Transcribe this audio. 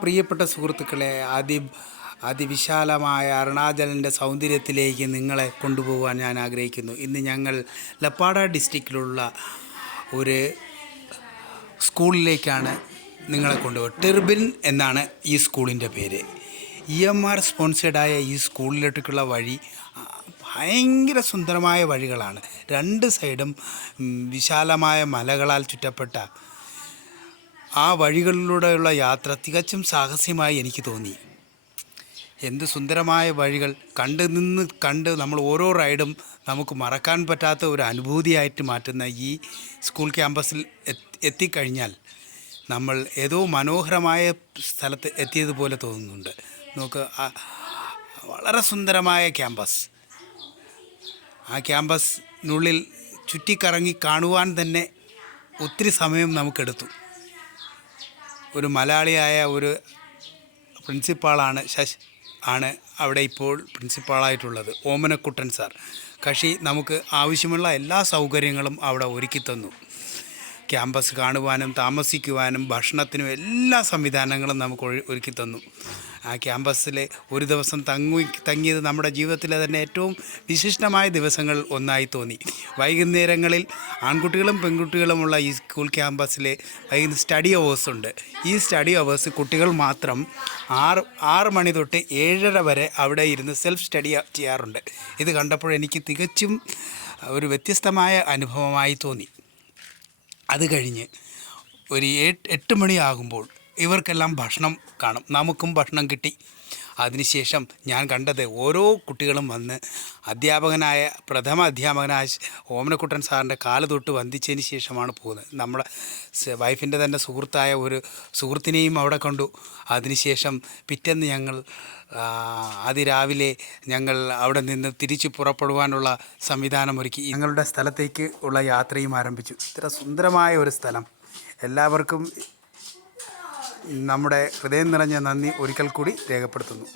പ്രിയപ്പെട്ട സുഹൃത്തുക്കളെ, അതിവിശാലമായ അരുണാചലിൻ്റെ സൗന്ദര്യത്തിലേക്ക് നിങ്ങളെ കൊണ്ടുപോകാൻ ഞാൻ ആഗ്രഹിക്കുന്നു. ഇന്ന് ഞങ്ങൾ ലപ്പാഡ ഡിസ്ട്രിക്റ്റിലുള്ള ഒരു സ്കൂളിലേക്കാണ് നിങ്ങളെ കൊണ്ടുപോകുക. ടെർബിൻ എന്നാണ് ഈ സ്കൂളിൻ്റെ പേര്. EMR സ്പോൺസേഡായ ഈ സ്കൂളിലേക്കുള്ള വഴി ഭയങ്കര സുന്ദരമായ വഴികളാണ്. രണ്ട് സൈഡും വിശാലമായ മലകളാൽ ചുറ്റപ്പെട്ട ആ വഴികളിലൂടെയുള്ള യാത്ര തികച്ചും സാഹസ്യമായി എനിക്ക് തോന്നി. എന്ത് സുന്ദരമായ വഴികൾ! കണ്ട് നമ്മൾ ഓരോ റൈഡും നമുക്ക് മറക്കാൻ പറ്റാത്ത ഒരു അനുഭൂതിയായിട്ട് മാറ്റുന്ന ഈ സ്കൂൾ ക്യാമ്പസിൽ എത്തിക്കഴിഞ്ഞാൽ നമ്മൾ ഏതോ മനോഹരമായ സ്ഥലത്ത് എത്തിയതുപോലെ തോന്നുന്നുണ്ട്. നമുക്ക് വളരെ സുന്ദരമായ ക്യാമ്പസ്. ആ ക്യാമ്പസിനുള്ളിൽ ചുറ്റിക്കറങ്ങി കാണുവാൻ തന്നെ ഒത്തിരി സമയം നമുക്കെടുത്തു. ഒരു മലയാളിയായ ഒരു പ്രിൻസിപ്പാളാണ് ആണ് അവിടെ ഇപ്പോൾ പ്രിൻസിപ്പാളായിട്ടുള്ളത്, ഓമനക്കുട്ടൻ സാർ. കക്ഷി നമുക്ക് ആവശ്യമുള്ള എല്ലാ സൗകര്യങ്ങളും അവിടെ ഒരുക്കി തന്നു. ക്യാമ്പസ് കാണുവാനും താമസിക്കുവാനും ഭക്ഷണത്തിനും എല്ലാ സംവിധാനങ്ങളും നമുക്ക് ഒരുക്കി തന്നു. ആ ക്യാമ്പസിൽ ഒരു ദിവസം തങ്ങിയത് നമ്മുടെ ജീവിതത്തിലെ തന്നെ ഏറ്റവും വിശിഷ്ടമായ ദിവസങ്ങൾ ഒന്നായി തോന്നി. വൈകുന്നേരങ്ങളിൽ ആൺകുട്ടികളും പെൺകുട്ടികളുമുള്ള ഈ സ്കൂൾ ക്യാമ്പസിൽ സ്റ്റഡി അവേഴ്സ് ഉണ്ട്. ഈ സ്റ്റഡി അവേഴ്സ് കുട്ടികൾ മാത്രം 6 മണി തൊട്ട് 7:30 വരെ അവിടെ ഇരുന്ന് സെൽഫ് സ്റ്റഡി ചെയ്യാറുണ്ട്. ഇത് കണ്ടപ്പോൾ എനിക്ക് തികച്ചും ഒരു വ്യത്യസ്തമായ അനുഭവമായി തോന്നി. അത് കഴിഞ്ഞ് ഒരു 8 മണിയാകുമ്പോൾ ഇവർക്കെല്ലാം ഭക്ഷണം കാണും. നമുക്കും ഭക്ഷണം കിട്ടി. അതിനുശേഷം ഞാൻ കണ്ടത് ഓരോ കുട്ടികളും വന്ന് പ്രഥമ അധ്യാപകനായ ഓമനക്കുട്ടൻ സാറിൻ്റെ കാല് തൊട്ട് വന്ദിച്ചതിന് ശേഷമാണ് പോകുന്നത്. നമ്മുടെ വൈഫിൻ്റെ തന്നെ സുഹൃത്തായ ഒരു സുഹൃത്തിനെയും അവിടെ കണ്ടു. അതിനുശേഷം പിറ്റേന്ന് ഞങ്ങൾ അതിരാവിലെ ഞങ്ങൾ അവിടെ നിന്ന് തിരിച്ചു പുറപ്പെടുവാനുള്ള സംവിധാനമൊരുക്കി ഞങ്ങളുടെ സ്ഥലത്തേക്ക് ഉള്ള യാത്രയും ആരംഭിച്ചു. ഇത്ര സുന്ദരമായ ഒരു സ്ഥലം. എല്ലാവർക്കും നമ്മുടെ ഹൃദയം നിറഞ്ഞ നന്ദി ഒരിക്കൽ കൂടി രേഖപ്പെടുത്തുന്നു.